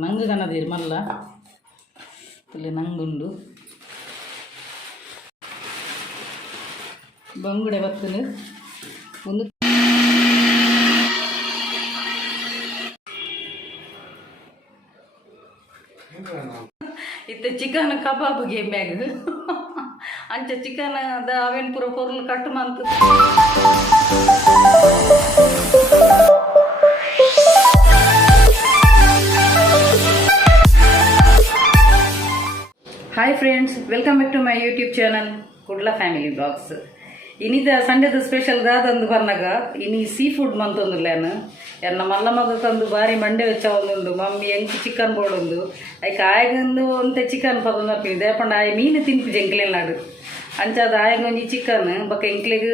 ನಂಗೆ ಕನ್ನದಿರಿ ಮಲ್ಲ ಇಲ್ಲಿ ನಂಗುಂಡು ಬಂಗುಡೆ ಬತ್ತನು ಒಂದು ಇತ್ತೆ ಚಿಕನ್ ಕಬಾಬ್ ಗೇಮ್ ಬ್ಯಾಗ್ ಅಂಚ ಚಿಕನ್ ಅದ ಅವೇನು ಪೂರ ಪೊರ್ಲು ಕಟ್ಟು ಮಂತು hi friends, welcome back to my YouTube channel Kudla family vlogs. ಇನ್ನಿದ ಸಂಡೇದ ಸ್ಪೆಷಲ್ ದಾದಂದು ಬರ್ನಾಗ ಇನ್ನು ಸೀ ಫುಡ್ ಮಂತೊಂದುಲ್ಲೇನು ಎನ್ನ ಮಲ್ಲ ಮಗ ತಂದು ಬಾರಿ ಮಂಡೆ ವೆಚ್ಚ ಒಂದುಂಡು ಮಮ್ಮಿ ಎಂಕ್ ಚಿಕನ್ ಬೋಡೊಂದು ಐಕ ಆಯಗೊಂದು ಒಂತೆ ಚಿಕನ್ ಪದೊಂದು ಹಾಕಿದೆ ದೇಪಂಡ ಆಯ ಮೀನು ತಿನ್ಪು ಜಂಕ್ಲೆನಾಡು ಅಂಚಾದ ಆಯಗೊಂಜಿ ಚಿಕನ್ ಬಕ್ಕ ಎಂಕ್ಲೆಗ್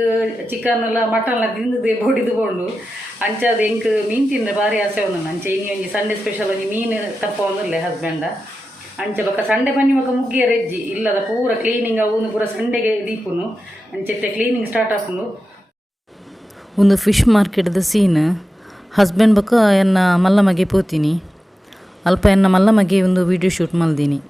ಚಿಕನ್ ಎಲ್ಲ ಮಟನ್ ಎಲ್ಲ ತಿಂದು ಬೋಡಿದು ಕೊಂಡು ಅಂಚಾದ ಎಂಕ್ ಮೀನು ತಿಂದ್ರೆ ಭಾರಿ ಆಸೆ ಒಂದು ಅಂಚೆ ಇನ್ನು ಒಂಜಿ ಸಂಡೇ ಸ್ಪೆಷಲ್ ಒಂಜಿ ಮೀನು ತಪ್ಪ ಒಂದುಲ್ಲೆ ಹಸ್ಬೆಂಡ ಅಂಚೆ ಬಕ್ಕ ಸಂಡೆ ಬನ್ನಿ ಮಕ್ಕ ಮುಗ್ಗಿಯ ರೆಜ್ಜಿ ಇಲ್ಲದ ಪೂರ ಕ್ಲೀನಿಂಗ್ ಅವನು ಪೂರ ಸಂಡೆಗೆ ದೀಪುನು ಅಂಚೆತ್ತೆ ಕ್ಲೀನಿಂಗ್ ಸ್ಟಾರ್ಟ್ ಆಪುನು. ಒಂದು ಫಿಶ್ ಮಾರ್ಕೆಟ್ದ ಸೀನ್ ಹಸ್ಬೆಂಡ್ ಬಕ್ಕ ಎನ್ನ ಮಲ್ಲಮಗೆ ಪೋತೀನಿ ಅಲ್ಪ ಎನ್ನ ಮಲ್ಲಮಗೆ ಒಂದು ವಿಡಿಯೋ ಶೂಟ್ ಮಲ್ದೀನಿ.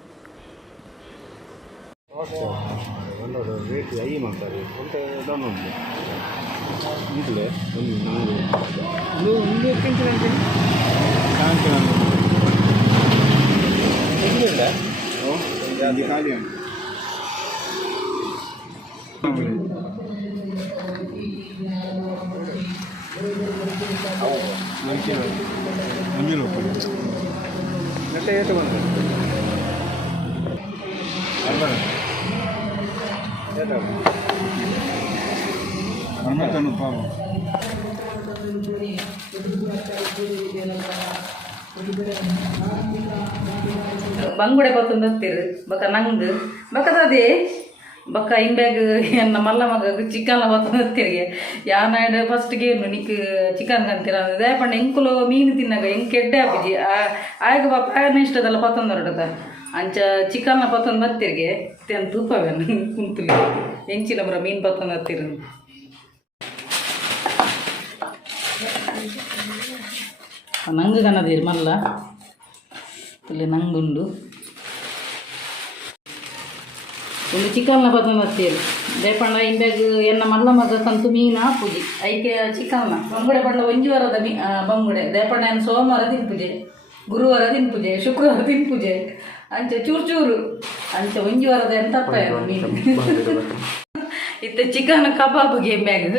ಬಂಗುಡೆ ಬತ್ತೊಂದು ಹತ್ತಿರು ಬಕ್ಕ ನಂದು ಬಕ್ಕದೇ ಬಕ್ಕ ಹಿಂಬ್ಯಾಗ ಎನ್ನ ಮಲ್ಲ ಮಗ ಚಿಕನ್ ಬತ್ತೊಂದು ಹತ್ತಿರಿಗೆ ಯಾನಾಯ್ಡು ಫಸ್ಟ್ಗೆ ಏನು ನಿಕ್ ಚಿಕನ್ ಕಂತೀರ ಅಂದಿದೆ ಪಂಡ ಎಂಕುಲು ಮೀನು ತಿನ್ನಾಗ ಎಂಕ್ ಎಡ್ಡೆ ಹಾಪಿಜಿ ಆಗ ಬಾಪ ಆಗನ ಇಷ್ಟದಲ್ಲ ಪತ್ತೊಂದು ಹೊರಡದ ಅಂಚ ಚಿಕನ್ನ ಪತ್ತೊಂದು ಬತ್ತಿರಿಗೆ ತೆನ್ ತೂಪವೇನು ಕುಂತಲಿ ಎಂಚಿನ ಬರ ಮೀನು ಪತ್ತೊಂದು ಹತ್ತಿರು ನಂಗೆ ಕನ್ನದಿರಿ ಮಲ್ಲ ಇಲ್ಲಿ ನಂಗುಂಡು ಒಂದು ಚಿಕನ್ನ ಪತ್ತೊಂದು ಹತ್ತಿರು ದೇಪಣ್ಣ ಹಿಂಬ್ಯಾಗ ಎನ್ನ ಮಲ್ಲ ಮಗ ಕಂತು ಮೀನು ಹಾಪುಜಿ ಐಕೆ ಚಿಕನ್ನ ಬಂಗುಡೆ ಪಂಡ ಒಂಜಿ ವಾರದ ಬಂಗುಡೆ ದೇಪಣ್ಣ ಏನು ಸೋಮವಾರ ತಿನ್ಪುಜೆ ಗುರುವಾರ ತಿನ್ಪುಜೆ ಶುಕ್ರವಾರ ತಿನ್ಪುಜೆ ಅಂಚೆ ಚೂರು ಚೂರು ಅಂಚೆ ಒಂಜಿ ವಾರದ ಎಂತ ಮೀನು ಇತ್ತೆ ಚಿಕನ್ ಕಬಾಬ್ ಗೇಮ್ ಬ್ಯಾಗ್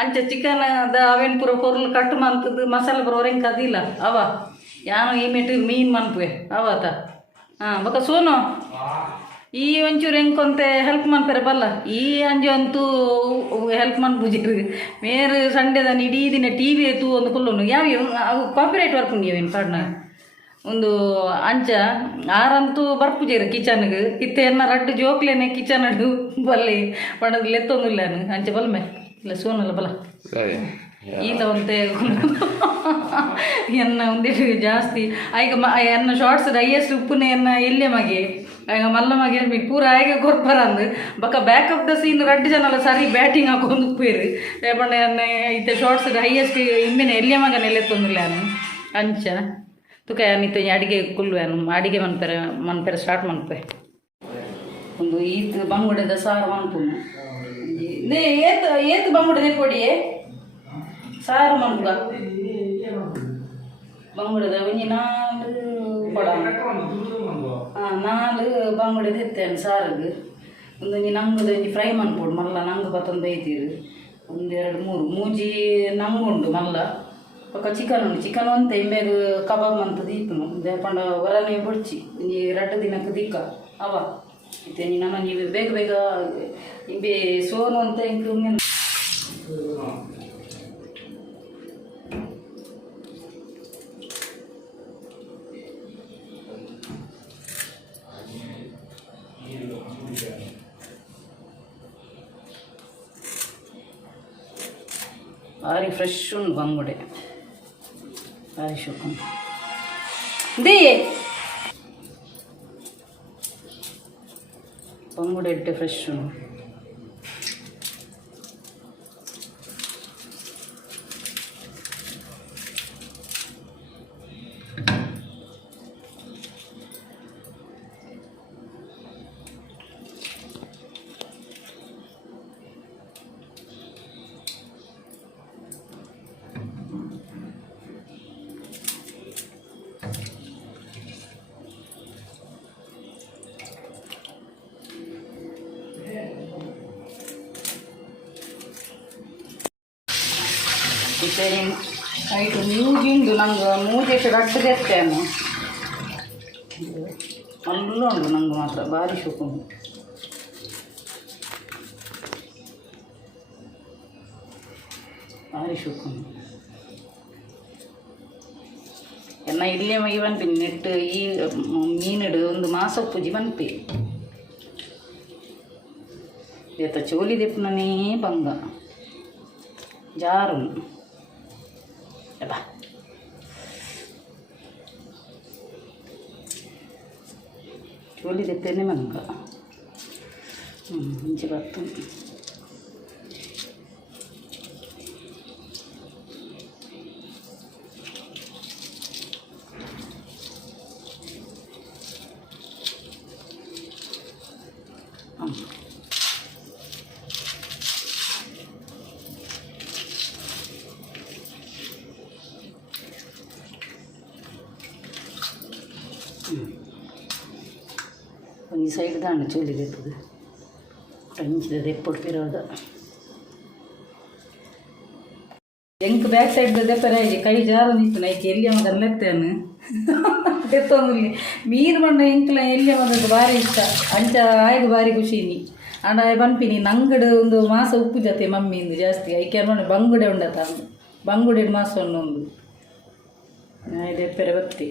ಅಂಚೆ ಚಿಕನ್ ಅದ ಅವೇನು ಪೂರ ಪೊರ್ಲು ಕಟ್ಟು ಮಂತದ್ದು ಮಸಾಲೆ ಬರೋರು ಹೆಂಗೆ ಕದಿಲ್ಲ ಅವ ಯಾನು ಈ ಮೆಟ್ಟು ಮೀನು ಮನ್ಪುವೆ ಅವತ ಹಾಂ ಬಕ್ಕ ಸೋನು ಈ ಒಂಚೂರು ಹೆಂಕೊಂತೆ ಹೆಲ್ಪ್ ಮಾಡ್ತಾರೆ ಬಲ್ಲ ಈ ಅಂಜು ಅಂತೂ ಹೆಲ್ಪ್ ಮಾಡ್ಬುಜಿರು ಮೇರು ಸಂಡೆದ ಇಡೀ ದಿನ ಟಿ ವಿ ತೂ ಒಂದು ಕುಲ್ಲೋನು ಯಾವ ಕಾಪಿರೈಟ್ ವರ್ಕ್ ನೀವೇನು ಕಾಡ್ನ ಒಂದು ಅಂಚ ಆರಂತೂ ಬರ್ಪುಜೇರು ಕಿಚನ್ಗೆ ಇತ್ತೆ ಎನ್ನ ರಡ್ಡು ಜೋಕ್ಲೇನೆ ಕಿಚನ್ ಅಡು ಬಲ್ಲಿ ಪಣದ ಲೆತ್ತೊಂದಿಲ್ಲಾನು ಅಂಚೆ ಬಲ್ಮೆ ಇಲ್ಲ ಸೋನಲ್ಲ ಬಲ ಇಲ್ಲ ಒಂತೆ ಎನ್ನ ಒಂದಿಟ್ಟು ಜಾಸ್ತಿ ಆಯ್ಗ ಎನ್ನ ಶಾರ್ಟ್ಸ್ ಹೈಯೆಸ್ಟ್ ಉಪ್ಪುನೇ ಎನ್ನ ಎಲ್ಲೆ ಮಗೆ ಆಗ ಮಲ್ಲ ಮಗೆ ಹೇಳ್ಬಿಟ್ಟು ಪೂರ ಆಯ್ಗೆ ಕೊರ್ಪರ ಅಂದು ಬಕ್ಕ ಬ್ಯಾಕ್ ಆಫ್ ದ ಸೀನ್ ರಡ್ಡು ಜನ ಎಲ್ಲ ಸರಿ ಬ್ಯಾಟಿಂಗ್ ಹಾಕೊಂಡು ಉಪ್ಪೇರು ರೇಪಣ್ಣ ಎನ್ನ ಇತ್ತೆ ಶಾರ್ಟ್ಸ್ ಹೈಯೆಸ್ಟ್ ಇಮ್ಮಿನ ಎಲ್ಲೆ ಮಗ ನೆಲೆತ್ತೊಂದಿಲ್ಲ ಅಂಚ ತುಕ ನಿತ್ತ ಅಡಿಗೆ ಕುಲ್ವೇನು ಅಡಿಗೆ ಮನ್ಪೆರೆ ಸ್ಟಾರ್ಟ್ ಮನ್ಪೆ ಒಂದು ಈತ್ ಬಂಗುಡೆದ ಸಾರು ಮನ್ಪುನು ಏತ್ ಬಂಗುಡೆ ಕೊಡಿಯೇ ಸಾರು ಮನ್ಗ ಬಂಗುಡೆದ ಒಂಜಿ ನಾಲು ಕೊಡ ನಾಲು ಬಂಗುಡೆದ ಇತ್ತೇನು ಸಾರಿಗೆ ಒಂದೊಂಜಿ ನಂಗುದ ಒಂಜಿ ಫ್ರೈ ಮನ್ಪುಡು ಮಲ್ಲ ನಂಗು ಪತ್ತೊಂದು ಬೈತೀರು ಒಂದೆರಡು ಮೂರು ಮೂಜಿ ನಂಗುಂಡು ಮಲ್ಲ ಪಕ್ಕ ಚಿಕನ್ ಉಂಡು ಚಿಕನ್ ಅಂತ ಹಿಂಬ್ಯಾಗ ಕಬಾಬ್ ಅಂತ ದೀಪನು ದೇಪಂಡ ಹೊರನೇ ಬಡ್ಚಿ ಒಂಜಿ ರಡ್ಡು ದಿನಕ್ಕೆ ದಿಕ್ಕ ಅವ ಇತ್ತೆ ನಾನು ನೀವು ಬೇಗ ಬೇಗ ಇಂಬೆ ಸೋನು ಅಂತ ಇಂಕ ಭಾರಿ ಫ್ರೆಶ್ ಉಂಡು ಬಂಗುಡೆ ಭಾರಿ ಶುಕು ದೇ ಬಂಗುಡೆ ಇಟ್ಟು ಫ್ರೆಶ್ ಉಂಟು. ಇದ್ದೇನೆ ಆಯಿತು ಮೂಜಿಂದು ನಂಗೆ ಮೂಜೆಷ್ಟು ರಡ್ಡು ತೆತ್ತೇನು ಅಲ್ಲ ಉಂಟು ನಂಗೆ ಮಾತ್ರ ಭಾರಿ ಶುಕುಂಡು. ಭಾರಿ ಶುಕುಂಡು ಎನ್ನ ಇಲ್ಲೇ ಮೈ ಬನ್ಪಿ ನೆಟ್ಟು ಈ ಮೀನಿಡು ಒಂದು ಮಾಸ ಪೂಜಿ ಬನ್ಪಿ ಎತ್ತ ಚೋಲಿ ದಿಪ್ಪನೇ ಬಂಗ ಜಾರು ಬಾ ಚೋಲಿ ದಿಪ್ಪೇನೆ ಬಂಗ ಇಂಚೆ ಬತ್ತು ಈ ಸೈಡ್ ದಾಂಡ ಚೋಲಿ ದೆಪ್ಪದು ಟಂಚಿದ ದೆಪ್ಪೊಡ್ತಿರೋದು ಎಂಕ್ ಬ್ಯಾಕ್ ಸೈಡ್ ದೆಪ್ಪರಾಯಿ ಕೈ ಜಾರು ನಿಂತು ನೈಕೆ ಎಲ್ಲಿ ಮಗನ ಲೆತ್ತೇನು ತೆತ್ತೊಂದಿಲ್ಲ ಮೀನು ಬಣ್ಣ ಎಂಕ್ಲ ಎಲ್ಲಿ ಮಗದು ಭಾರಿ ಇಷ್ಟ ಅಂಚ ಆಯ್ದು ಭಾರಿ ಖುಷಿನಿ ಅಂಡ ಬನ್ಪಿನಿ ನಂಗಡು ಒಂದು ಮಾಸ ಉಪ್ಪು ಜೊತೆ ಮಮ್ಮಿಂದು ಜಾಸ್ತಿ ಐಕೆ ನೋಡಿ ಬಂಗುಡೆ ಉಂಡತ ಬಂಗುಡೆ ಮಾಸ ಒಂದು ದೆಪ್ಪರೆ ಬತ್ತಿ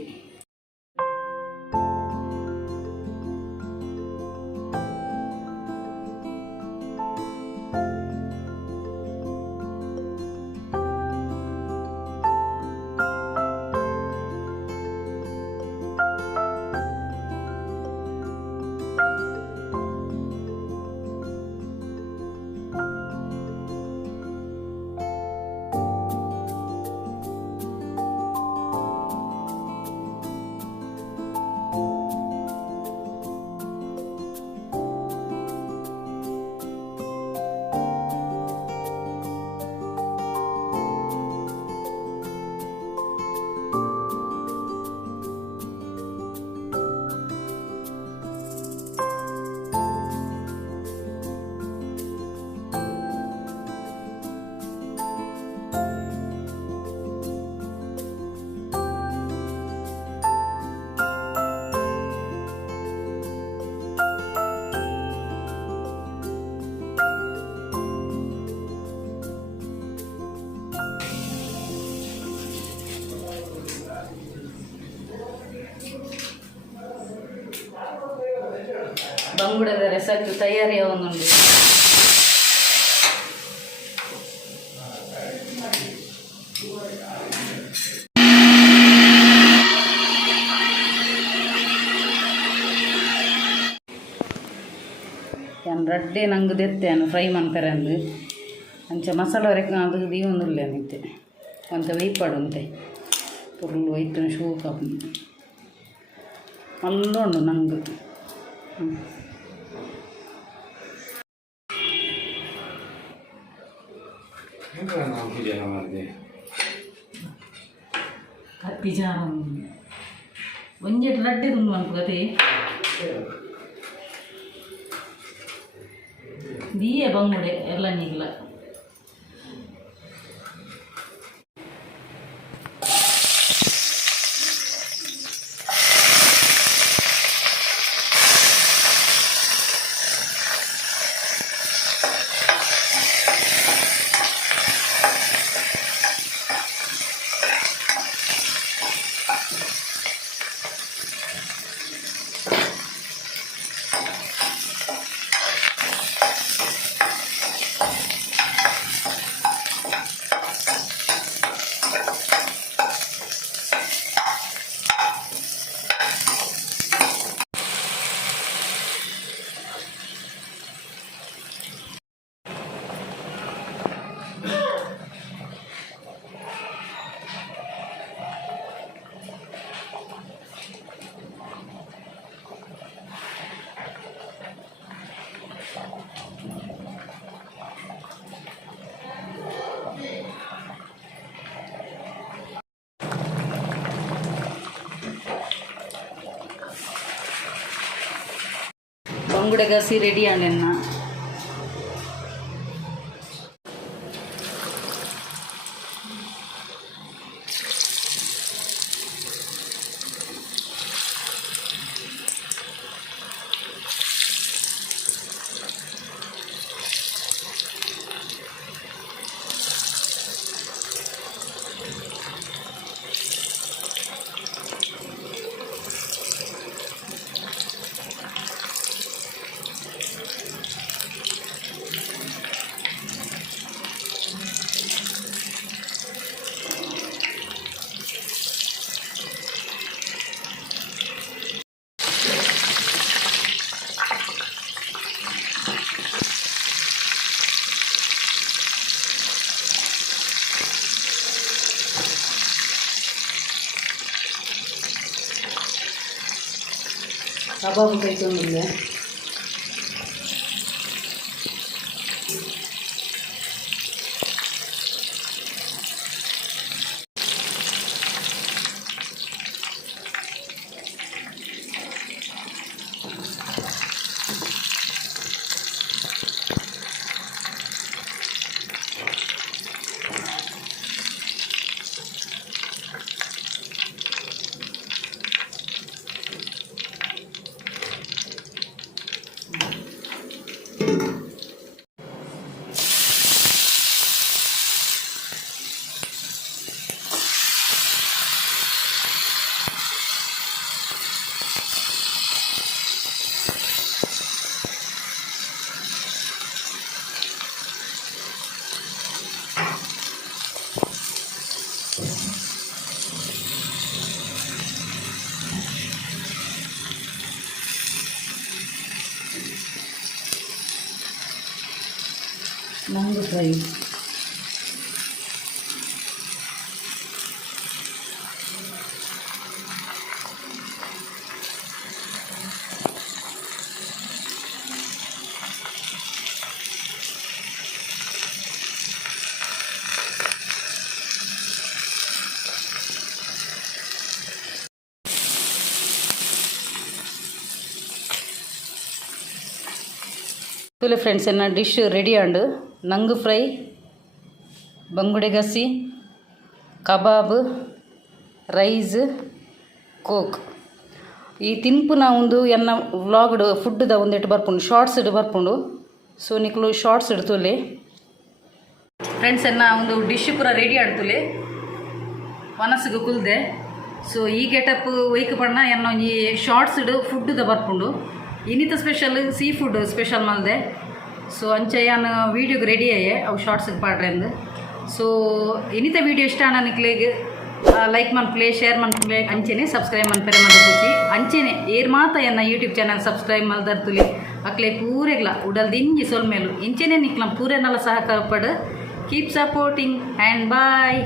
ಬಂಗುಡದ ರೆಸಾರ್ಟ್ ತಯಾರಿ ಅವನುಂಡು ರಡ್ಡೆ ನಂಗೆ ದೆತ್ತೇನು ಫ್ರೈ ಮನ್ಪೆರಂದು ಅಂಚ ಮಸಾಲ ವರೆಗೆ ಅದು ದೀವೊಂದುಲ್ಲೆ ನಿತ್ತೆ ಅಂತ ವೈಪಾಡುಂತೆ ಪುರ್ಲು ವೈತನ ಶೂ ಕಾಪು ಮಲ್ಲುಂಡು ನಂಗೆ ಕತ್ತಿ ಜಾರ ಒಂಜೆಟ್ ರಡ್ಡೆ ತುಂಬ ಅನ್ಕೋತೆ ದೀಯೆ ಬಂಗುಡೆ ಎಲ್ಲ ನೀಗ್ಲ ಬಂಗುಡೆ ಗಸಿ ರೆಡಿ ಆಂಡೆನ್ನ ಕಬಾಬ್ ಕೈತೊಂದಿಲ್ಲ ನಂಗು ಫ್ರೈ ತುಲೆ ಫ್ರೆಂಡ್ಸ್ ಎನ್ನ ಡಿಶ್ ರೆಡಿ ಆಂಡು ನಂಗು ಫ್ರೈ ಬಂಗುಡೆ ಗಸಿ ಕಬಾಬ್ ರೈಸ್ ಕೋಕ್ ಈ ತಿನ್ಪುನ ಒಂದು ಎನ್ನ ವ್ಲಾಗ್ಡ್ ಫುಡ್ದ ಒಂದೆಟ್ಟು ಬರ್ಪುಂಡು ಶಾರ್ಟ್ಸ್ ಇಡು ಬರ್ಪುಂಡು ಸೊ ನಿಕ್ಲು ಶಾರ್ಟ್ಸ್ ಇಡು ತುಲೆ ಫ್ರೆಂಡ್ಸ್ ಎನ್ನ ಒಂದು ಡಿಶ್ ಪೂರ ರೆಡಿ ಆಡ್ತುಲೆ ಮನಸ್ಸಿಗೆ ಕುಲ್ದೆ ಸೊ ಈ ಗೆಟಪ್ ವೈಕ್ ಬಣ್ಣ ಎನ್ನ ಒಂಜಿ ಶಾರ್ಟ್ಸ್ ಇಡು ಫುಡ್ದ ಬರ್ಪುಂಡು ಇನ್ನಿತ ಸ್ಪೆಷಲ್ ಸೀ ಫುಡ್ ಸ್ಪೆಷಲ್ ಮಲ್ದೆ ಸೊ ಅಂಚೆ ಯಾನು ವೀಡಿಯೋಗೆ ರೆಡಿ ಆಯೆ ಅವು ಶಾರ್ಟ್ಸಿಗೆ ಪಾಡ್ರೆ ಅಂದು ಸೊ ಇನ್ನಿತ ವೀಡಿಯೋ ಇಷ್ಟ ಆನ ನಿಕ್ಲೆಗೆ ಲೈಕ್ ಮನ್ಪ್ಲೆ ಶೇರ್ ಮನ್ಪ್ಲೆ ಅಂಚೆನೆ ಸಬ್ಸ್ಕ್ರೈಬ್ ಮನ್ಪೆರೆ ಮಲ್ದರ್ಪುಜಿ ಅಂಚೆನೆ ಏರ್ ಮಾತ ಎನ್ನ ಯೂಟ್ಯೂಬ್ ಚಾನಲ್ ಸಬ್ಸ್ಕ್ರೈಬ್ ಮಲ್ದರ್ತುಲಿ ಅಕ್ಲೆ ಪೂರೆಗ್ಲ ಉಡಲ್ ದಿಂಜಿ ಸೊಲ್ಮೇಲು ಇಂಚೆನೆ ನಿಕ್ಲಂ ಪೂರೆನಲ್ಲ ಸಹಕಾರ ಪಡು ಕೀಪ್ ಸಪೋರ್ಟಿಂಗ್ ಆ್ಯಂಡ್ ಬಾಯ್.